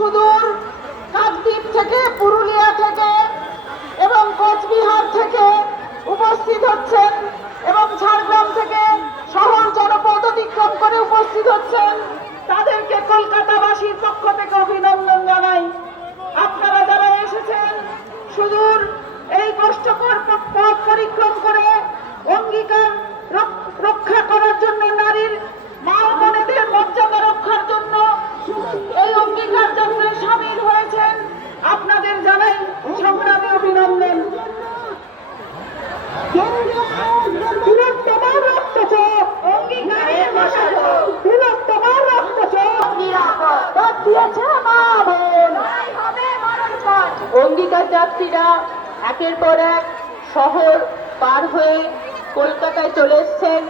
সুদূর কাকদ্বীপ থেকে, পুরুলিয়া থেকে এবং কোচবিহার থেকে উপস্থিত হচ্ছেন এবং ঝাড়গ্রাম থেকে শহর জনপদ অতিক্রম করে উপস্থিত হচ্ছেন, তাদেরকে কলকাতাবাসীর পক্ষ থেকে অভিনন্দন জানাই। আপনারা যারা এসেছেন সুদূর এই কষ্টকর পথ পরিক্রম করে অঙ্গীকার রক্ষা করার জন্য, নারীর মা বোনেদের মর্যাদা রক্ষার জন্য এই অঙ্গীকার যাত্রায় সামিল হয়েছেন, আপনাদের জানাই সংগ্রামী অভিনন্দন। অঙ্গীকার যাত্রীরা একের পর এক শহর পার হয়ে কলকাতায় চলে এসছেন,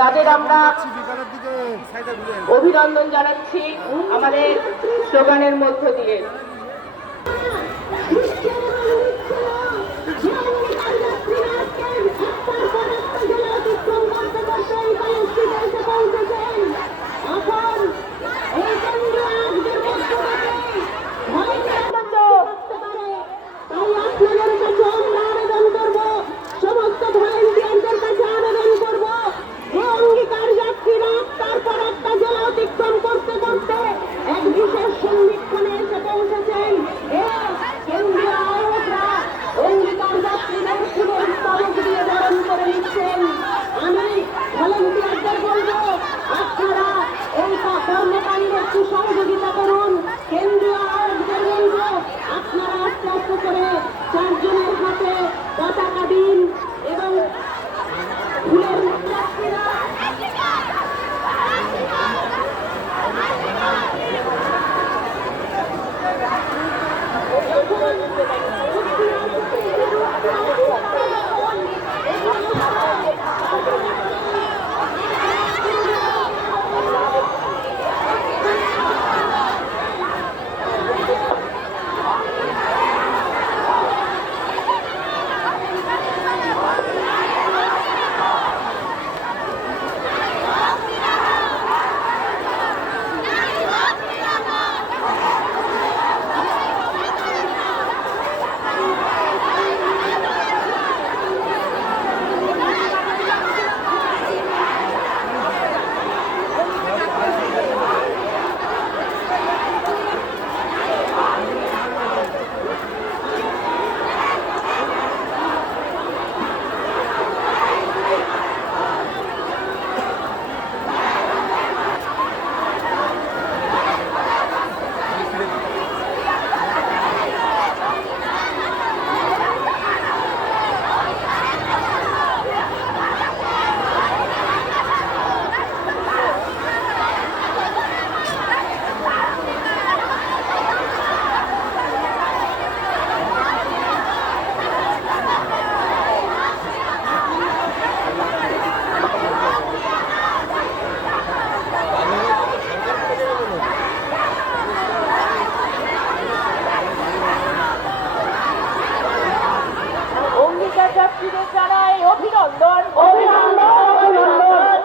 তাদের আমরা অভিনন্দন জানাচ্ছি আমাদের স্লোগানের মধ্য দিয়ে। সহযোগিতা করুন, কেন্দ্রীয় আয়োগদের বলব আপনারা আস্তে আস্তে করে চারজনের হাতে পতাকা দিন এবং ফুলের জানাই অভিনন্দন, অভিনন্দন, অভিনন্দন।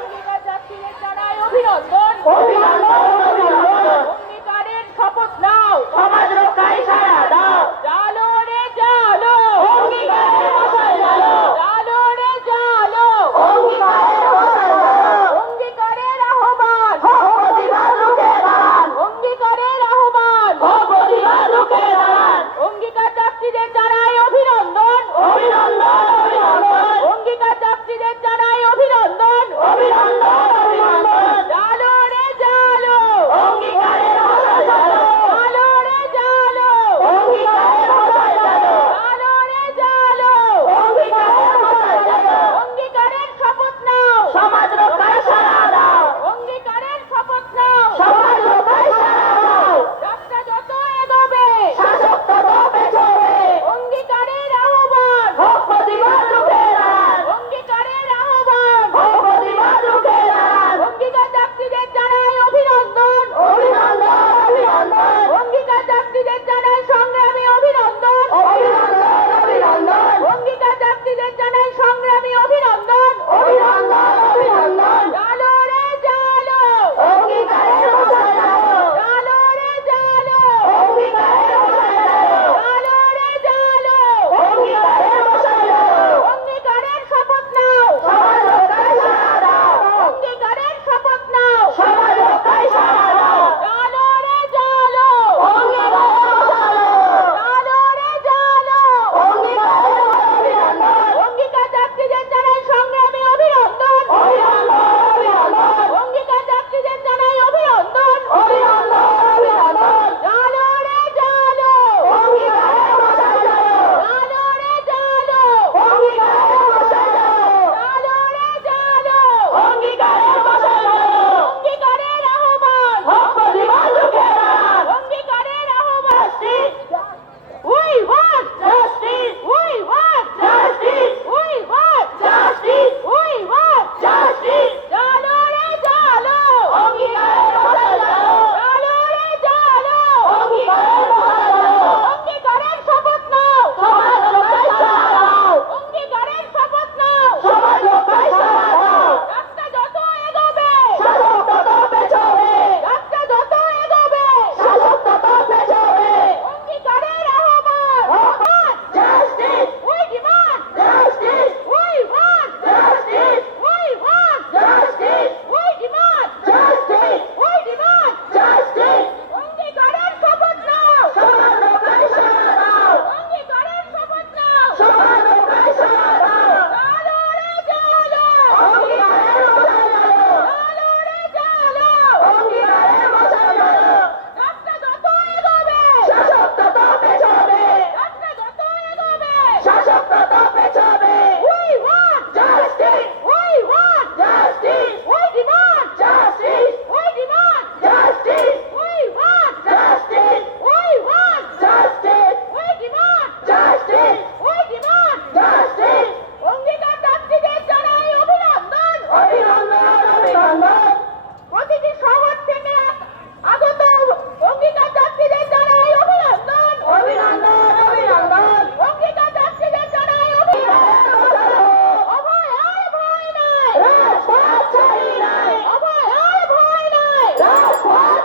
যাত্রীদের জানাই অভিনন্দন, অভিনন্দন, অভিনন্দন। অঙ্গীকারের শপথ নাও, সমাজ রক্ষায় সারা দাও। জালো রে জালো, অঙ্গীকারের মশাল জালো। জালো রে জালো, অঙ্গীকারের মশাল জালো। অঙ্গীকারের আহ্বান, প্রতিবাদ রুখে দাঁড়ান। অঙ্গীকারের আহ্বান, প্রতিবাদ রুখে দাঁড়ান। অঙ্গীকার যাত্রীদের জানাই অভিনন্দন, অভিনন্দন, অভিনন্দন। অঙ্গীকার যাত্রীদের জানাই অভিনন্দন, অভিনন্দন, অভিনন্দন। জালো রে জালো, অঙ্গীকারের মশাল জালো। জালো রে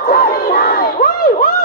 ছাড়ি নাই। ওই ওই